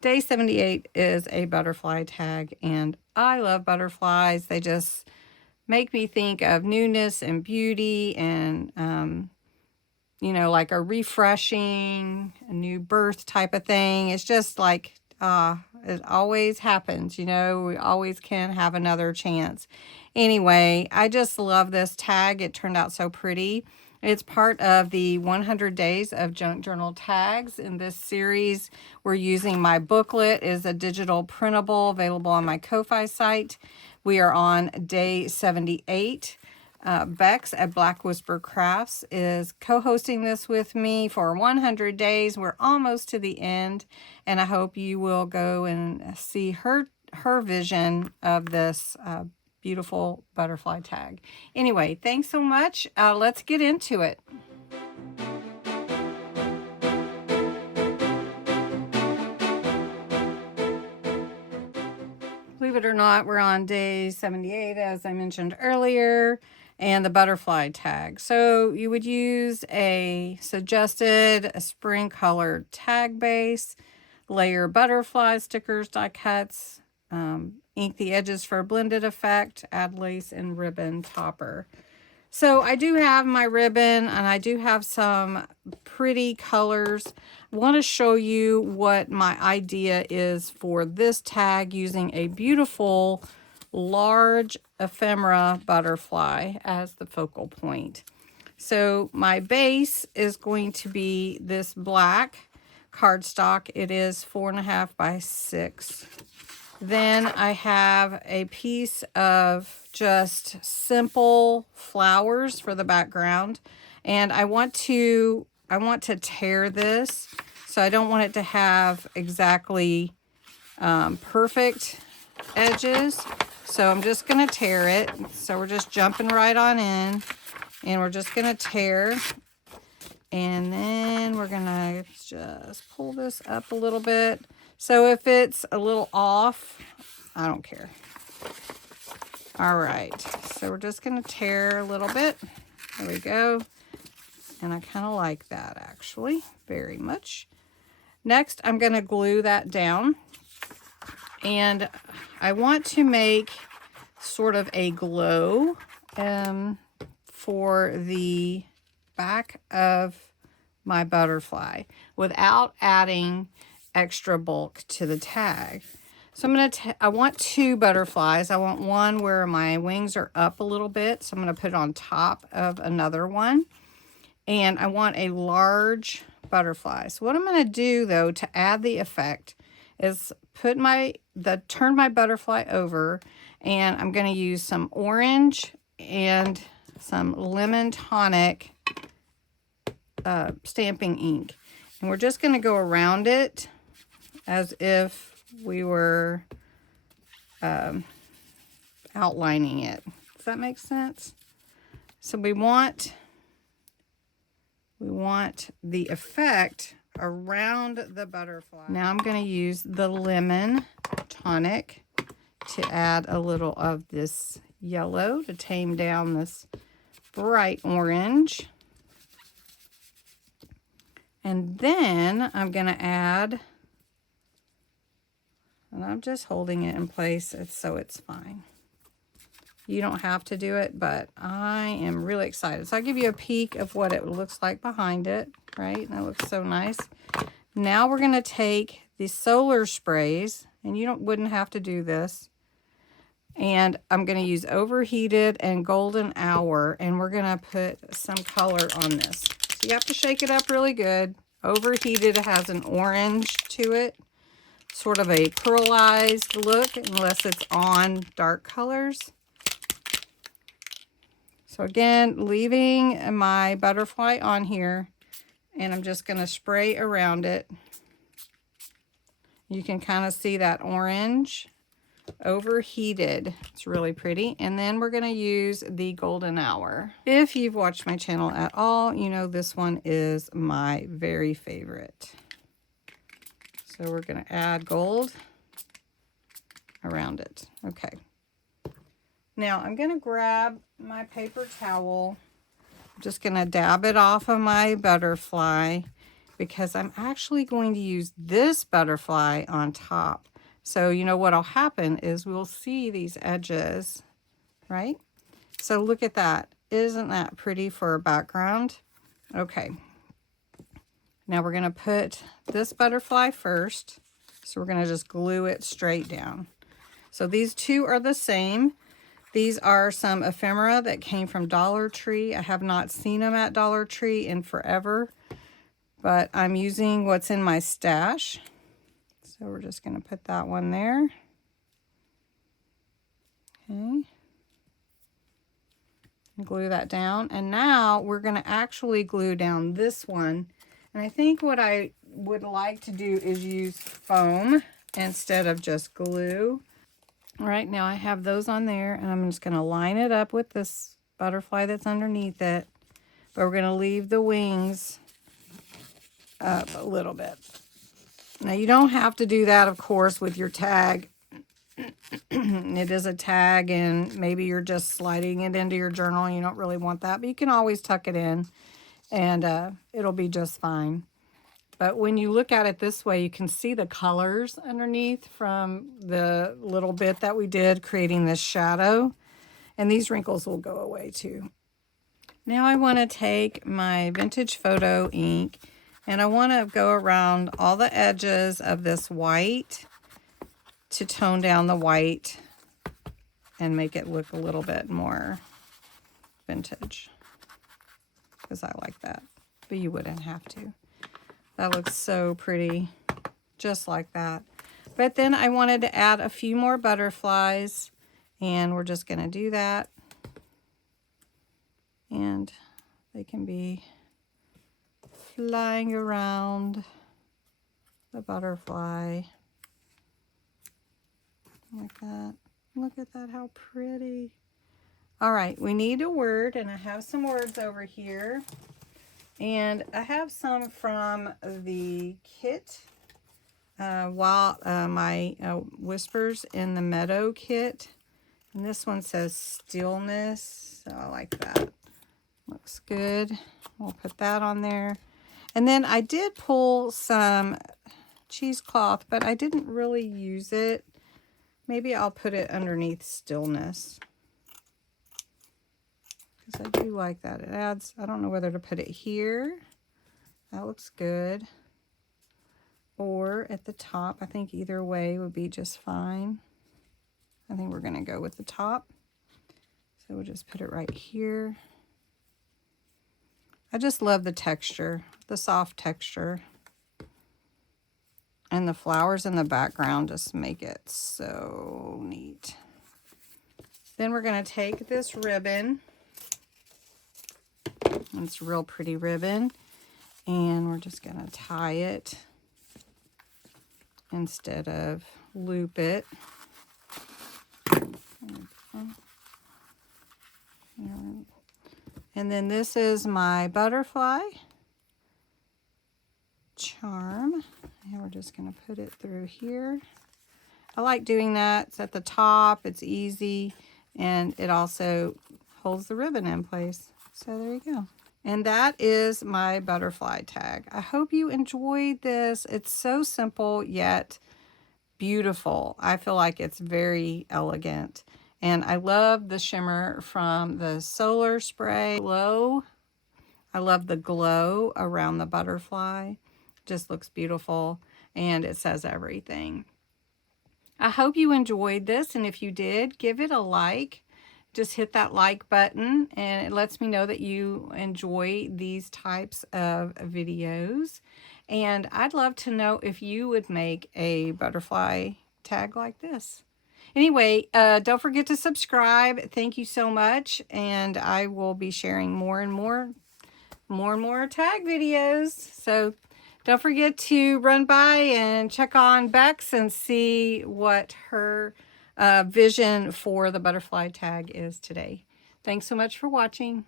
Day 78 is a butterfly tag, and I love butterflies. They just make me think of newness and beauty and, you know, like a refreshing, a new birth type of thing. It's just like, it always happens, you know, we always can have another chance. Anyway, I just love this tag. It turned out so pretty. It's part of the 100 Days of Junk Journal Tags. In this series, we're using my booklet. It is a digital printable available on my Ko-Fi site. We are on day 78. Bexx at Black Whisper Crafts is co-hosting this with me for 100 days. We're almost to the end, and I hope you will go and see her vision of this beautiful butterfly tag. Anyway, thanks so much. Let's get into it. Believe it or not, we're on day 78, as I mentioned earlier, and the butterfly tag. So you would use a suggested spring colored tag base, layer butterfly stickers, die cuts, ink the edges for a blended effect, add lace and ribbon topper. So I do have my ribbon, and I do have some pretty colors. I want to show you what my idea is for this tag using a beautiful large ephemera butterfly as the focal point. So my base is going to be this black cardstock. It is 4.5 by 6. Then I have a piece of just simple flowers for the background, and I want to tear this, so I don't want it to have exactly perfect edges. So I'm just going to tear it. So we're just jumping right on in, and we're just going to tear, and then we're going to just pull this up a little bit. So if it's a little off, I don't care. All right, so we're just going to tear a little bit. There we go. And I kind of like that, actually, very much. Next, I'm going to glue that down. And I want to make sort of a glow for the back of my butterfly without adding extra bulk to the tag. So I want 2 butterflies. I want one where my wings are up a little bit, so I'm going to put it on top of another one. And I want a large butterfly. So what I'm going to do, though, to add the effect is turn my butterfly over, and I'm going to use some orange and some lemon tonic stamping ink. And we're just going to go around it as if we were outlining it. Does that make sense? So we want the effect around the butterfly. Now I'm going to use the lemon tonic to add a little of this yellow to tame down this bright orange. And then I'm going to add, and I'm just holding it in place so it's fine. You don't have to do it, but I am really excited. So I'll give you a peek of what it looks like behind it, right? That looks so nice. Now we're going to take the solar sprays, and you wouldn't have to do this. And I'm going to use Overheated and Golden Hour, and we're going to put some color on this. So you have to shake it up really good. Overheated has an orange to it, sort of a pearlized look, unless it's on dark colors. So again, leaving my butterfly on here, and I'm just going to spray around it. You can kind of see that orange. Overheated. It's really pretty. And then we're going to use the Golden Hour. If you've watched my channel at all, you know this one is my very favorite. So we're going to add gold around it. Okay. Now I'm going to grab my paper towel. I'm just going to dab it off of my butterfly. because I'm actually going to use this butterfly on top. So you know what'll happen is we'll see these edges, right? So look at that. Isn't that pretty for a background? Okay. Now we're going to put this butterfly first. So we're going to just glue it straight down. So these two are the same. These are some ephemera that came from Dollar Tree. I have not seen them at Dollar Tree in forever, but I'm using what's in my stash. So we're just going to put that one there. Okay. And glue that down. And now we're going to actually glue down this one. And I think what I would like to do is use foam instead of just glue. All right, now I have those on there, and I'm just going to line it up with this butterfly that's underneath it. But we're going to leave the wings up a little bit. Now, you don't have to do that, of course, with your tag. It is a tag, and maybe you're just sliding it into your journal and you don't really want that. But you can always tuck it in, and it'll be just fine. But when you look at it this way, you can see the colors underneath from the little bit that we did creating this shadow. And these wrinkles will go away too. Now I want to take my vintage photo ink and I want to go around all the edges of this white to tone down the white and make it look a little bit more vintage. Because I like that, but you wouldn't have to. That looks so pretty, just like that. But then I wanted to add a few more butterflies, and we're just going to do that. And they can be flying around the butterfly like that. Look at that, how pretty. All right, we need a word, and I have some words over here. And I have some from the kit, my Whispers in the Meadow kit. And this one says stillness, so I like that. Looks good. We'll put that on there. And then I did pull some cheesecloth, but I didn't really use it. Maybe I'll put it underneath stillness. I do like that. It adds, I don't know whether to put it here. That looks good. Or at the top. I think either way would be just fine. I think we're going to go with the top. So we'll just put it right here. I just love the texture, the soft texture. And the flowers in the background just make it so neat. Then we're going to take this ribbon. It's a real pretty ribbon, and we're just going to tie it instead of loop it. And then this is my butterfly charm, and we're just going to put it through here. I like doing that. It's at the top, it's easy, and it also holds the ribbon in place. So there you go. And that is my butterfly tag. I hope you enjoyed this. It's so simple yet beautiful. I feel like it's very elegant. And I love the shimmer from the Solar Spray Glow. I love the glow around the butterfly. Just looks beautiful, and it says everything. I hope you enjoyed this, and if you did, give it a like. Just hit that like button, and it lets me know that you enjoy these types of videos. And I'd love to know if you would make a butterfly tag like this. Anyway, don't forget to subscribe. Thank you so much, and I will be sharing more and more tag videos. So don't forget to run by and check on Bexx and see what her vision for the butterfly tag is today. Thanks so much for watching.